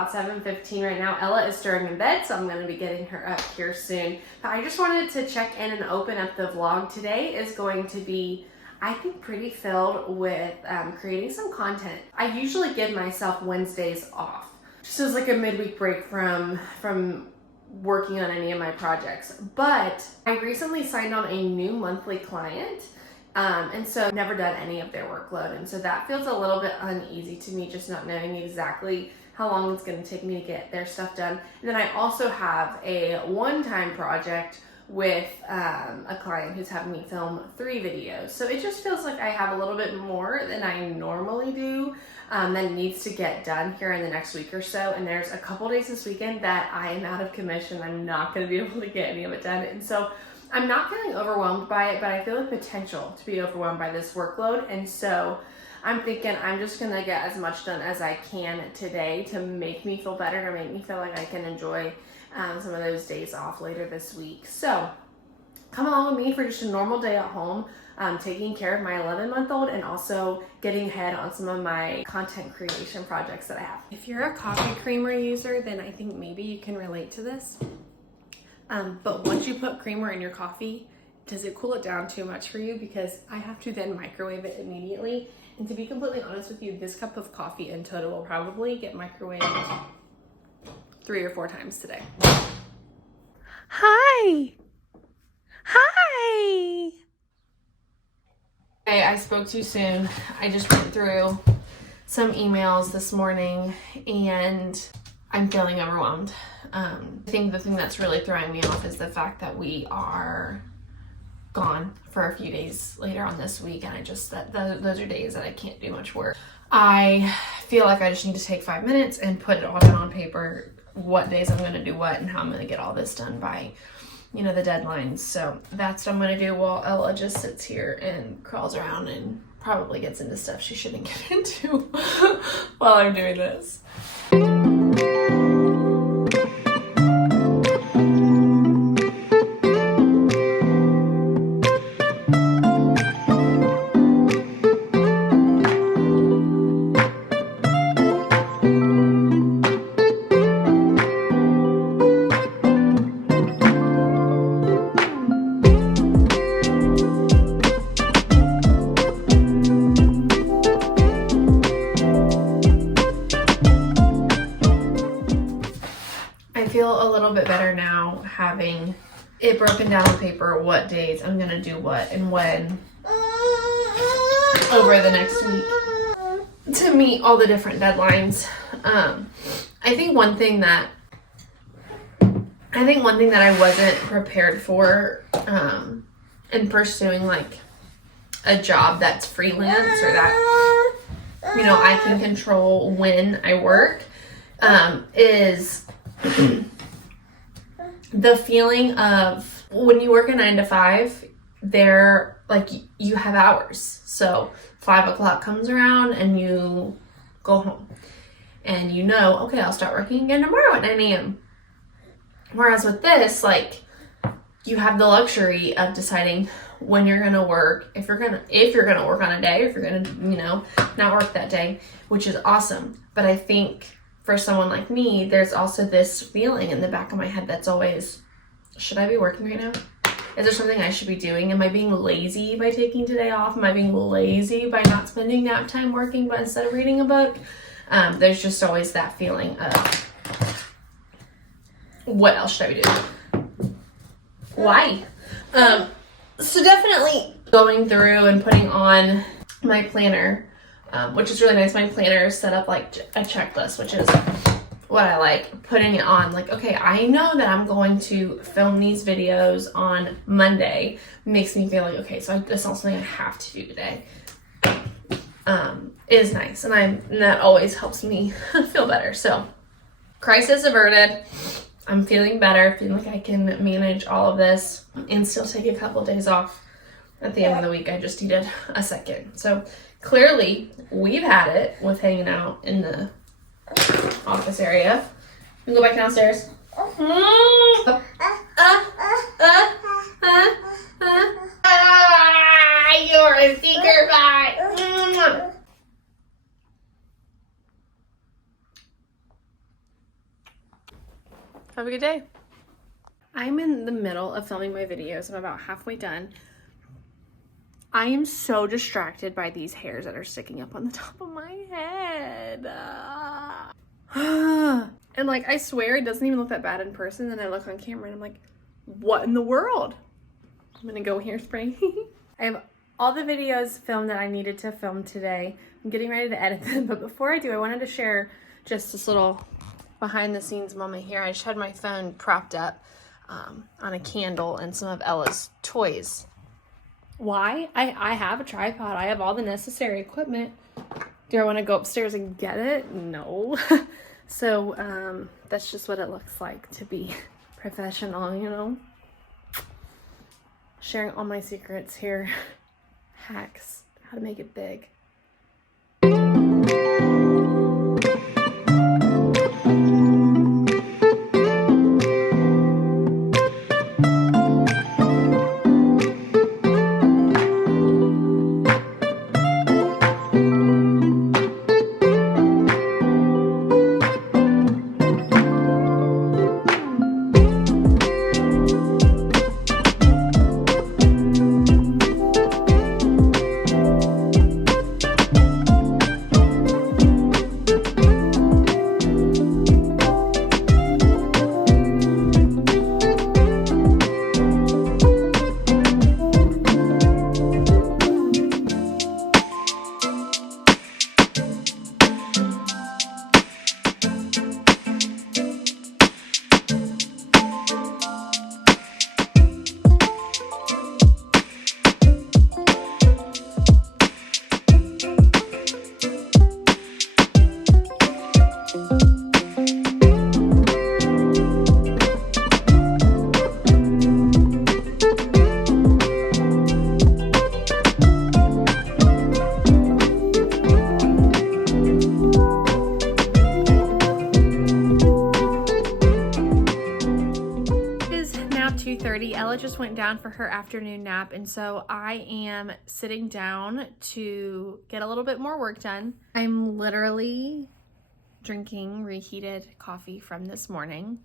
about 7:15 right now. Ella is stirring in bed, so I'm going to be getting her up here soon. But I just wanted to check in and open up the vlog. Today is going to be, I think, pretty filled with creating some content. I usually give myself Wednesdays off, just as like a midweek break from working on any of my projects. But I recently signed on a new monthly client. And so I've never done any of their workload. And so that feels a little bit uneasy to me, just not knowing exactly how long it's going to take me to get their stuff done. And then I also have a one-time project with a client who's having me film 3 videos. So it just feels like I have a little bit more than I normally do that needs to get done here in the next week or so. And there's a couple days this weekend that I am out of commission. I'm not going to be able to get any of it done. And so I'm not feeling overwhelmed by it, but I feel the potential to be overwhelmed by this workload. And so I'm thinking I'm just going to get as much done as I can today to make me feel better, to make me feel like I can enjoy some of those days off later this week. So come along with me for just a normal day at home, taking care of my 11-month-old and also getting ahead on some of my content creation projects that I have. If you're a coffee creamer user, then I think maybe you can relate to this. But once you put creamer in your coffee, does it cool it down too much for you? Because I have to then microwave it immediately. And to be completely honest with you, this cup of coffee in total will probably get microwaved 3 or 4 times today. Hi. Hi. Hey, I spoke too soon. I just went through some emails this morning and I'm feeling overwhelmed. I think the thing that's really throwing me off is the fact that we are gone for a few days later on this week, and those are days that I can't do much work. I feel like I just need to take 5 minutes and put it all down on paper, what days I'm going to do what and how I'm going to get all this done by, the deadlines. So that's what I'm going to do while Ella just sits here and crawls around and probably gets into stuff she shouldn't get into while I'm doing this. Feel a little bit better now having it broken down on paper what days I'm gonna do what and when over the next week to meet all the different deadlines. I think one thing that I wasn't prepared for in pursuing like a job that's freelance or that I can control when I work is the feeling of when you work a 9 to 5, they're like you have hours. So 5 o'clock comes around and you go home and okay, I'll start working again tomorrow at 9 a.m. Whereas with this, like you have the luxury of deciding when you're gonna work, if you're gonna work on a day, if you're gonna not work that day, which is awesome. But I think for someone like me, there's also this feeling in the back of my head that's always, should I be working right now? Is there something I should be doing? Am I being lazy by taking today off? Am I being lazy by not spending nap time working but instead of reading a book? There's just always that feeling of, what else should I be doing? Why? So definitely going through and putting on my planner, which is really nice. My planner is set up like a checklist, which is what I like. Putting it on like, okay, I know that I'm going to film these videos on Monday. Makes me feel like, okay, so that's not something I have to do today. Is nice. And that always helps me feel better. So crisis averted. I'm feeling better, feeling like I can manage all of this and still take a couple days off at the end of the week. I just needed a second. So clearly we've had it with hanging out in the office area. You can go back downstairs. You're a seeker bye. a good day. I'm in the middle of filming my videos. I'm about halfway done. I am so distracted by these hairs that are sticking up on the top of my head. And like, I swear it doesn't even look that bad in person. Then I look on camera and I'm like, what in the world? I'm gonna go hairspray. I have all the videos filmed that I needed to film today. I'm getting ready to edit them, but before I do, I wanted to share just this little behind the scenes moment here. I just had my phone propped up on a candle and some of Ella's toys. Why? I have a tripod. I have all the necessary equipment. Do I want to go upstairs and get it? No. So that's just what it looks like to be professional, you know? Sharing all my secrets here. Hacks, how to make it big. Ella just went down for her afternoon nap, and so I am sitting down to get a little bit more work done. I'm literally drinking reheated coffee from this morning.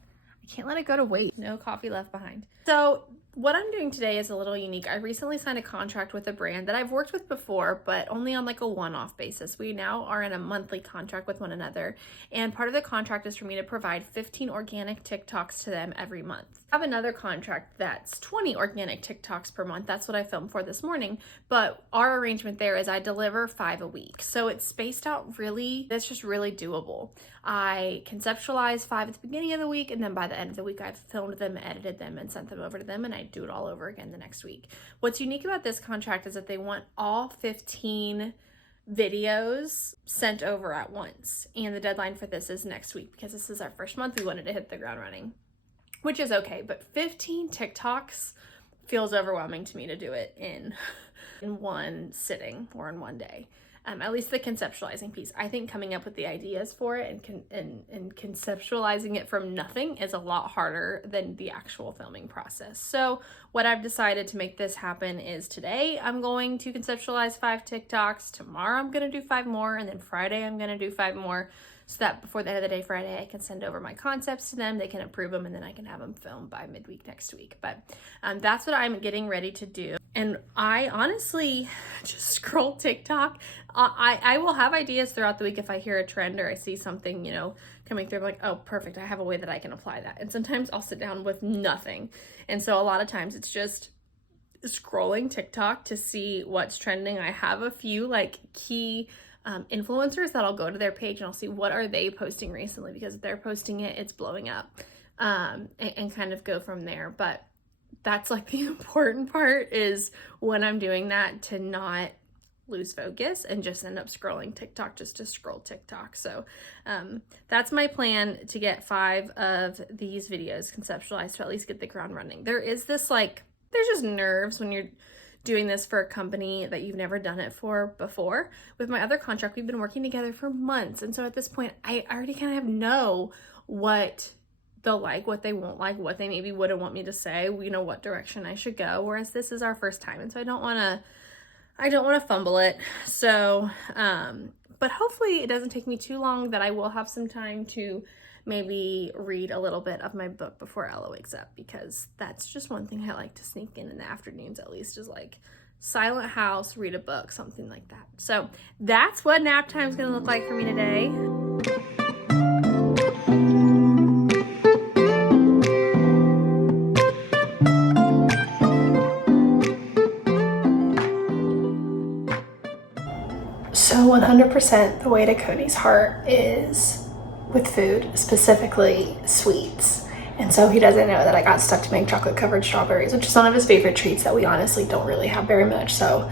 I can't let it go to waste. No coffee left behind. So what I'm doing today is a little unique. I recently signed a contract with a brand that I've worked with before, but only on like a one-off basis. We now are in a monthly contract with one another, and part of the contract is for me to provide 15 organic TikToks to them every month. I have another contract that's 20 organic TikToks per month. That's what I filmed for this morning, but our arrangement there is I deliver 5 a week. So it's spaced out really, that's just really doable. I conceptualize 5 at the beginning of the week, and then by the end of the week, I've filmed them, edited them, and sent them over to them, and I do it all over again the next week. What's unique about this contract is that they want all 15 videos sent over at once, and the deadline for this is next week because this is our first month. We wanted to hit the ground running, which is okay, but 15 TikToks feels overwhelming to me to do it in one sitting or in one day. At least the conceptualizing piece. I think coming up with the ideas for it and conceptualizing it from nothing is a lot harder than the actual filming process. So what I've decided to make this happen is today I'm going to conceptualize 5 TikToks, tomorrow I'm gonna do 5 more, and then Friday I'm gonna do 5 more, so that before the end of the day Friday I can send over my concepts to them, they can approve them, and then I can have them filmed by midweek next week. But that's what I'm getting ready to do. And I honestly just scroll TikTok. I will have ideas throughout the week if I hear a trend or I see something, you know, coming through. I'm like, oh, perfect. I have a way that I can apply that. And sometimes I'll sit down with nothing. And so a lot of times it's just scrolling TikTok to see what's trending. I have a few like key influencers that I'll go to their page and I'll see what are they posting recently, because if they're posting it, it's blowing up, and kind of go from there. But that's like the important part, is when I'm doing that, to not lose focus and just end up scrolling TikTok just to scroll TikTok. So that's my plan, to get 5 of these videos conceptualized to at least get the ground running. There is this like, there's just nerves when you're doing this for a company that you've never done it for before. With my other contract, we've been working together for months. And so at this point, I already kind of know what they'll like, what they won't like, what they maybe wouldn't want me to say, you know, what direction I should go. Whereas this is our first time. And so I don't want to fumble it. So, but hopefully it doesn't take me too long, that I will have some time to maybe read a little bit of my book before Ella wakes up, because that's just one thing I like to sneak in the afternoons at least, is like silent house, read a book, something like that. So that's what nap time is going to look like for me today. So 100% the way to Cody's heart is with food, specifically sweets. And so he doesn't know that I got stuck to make chocolate covered strawberries, which is one of his favorite treats that we honestly don't really have very much. So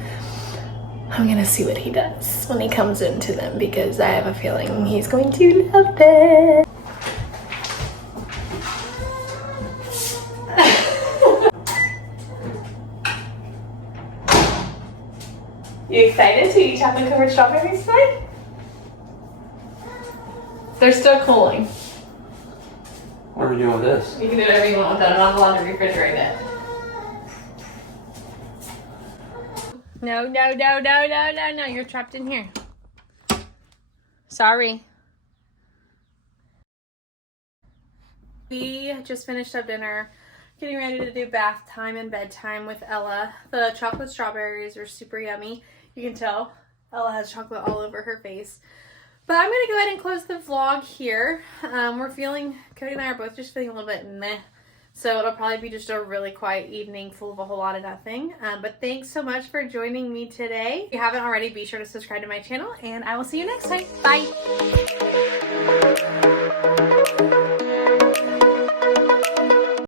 I'm gonna see what he does when he comes into them, because I have a feeling he's going to love it. You excited to eat chocolate covered strawberries today? They're still cooling. What are we doing with this? You can do whatever you want with that. I'm not allowed to refrigerate it. No, no, no, no, no, no, no. You're trapped in here. Sorry. We just finished up dinner, getting ready to do bath time and bedtime with Ella. The chocolate strawberries are super yummy. You can tell Ella has chocolate all over her face. But I'm going to go ahead and close the vlog here. Cody and I are both just feeling a little bit meh. So it'll probably be just a really quiet evening full of a whole lot of nothing. But thanks so much for joining me today. If you haven't already, be sure to subscribe to my channel, and I will see you next time. Bye!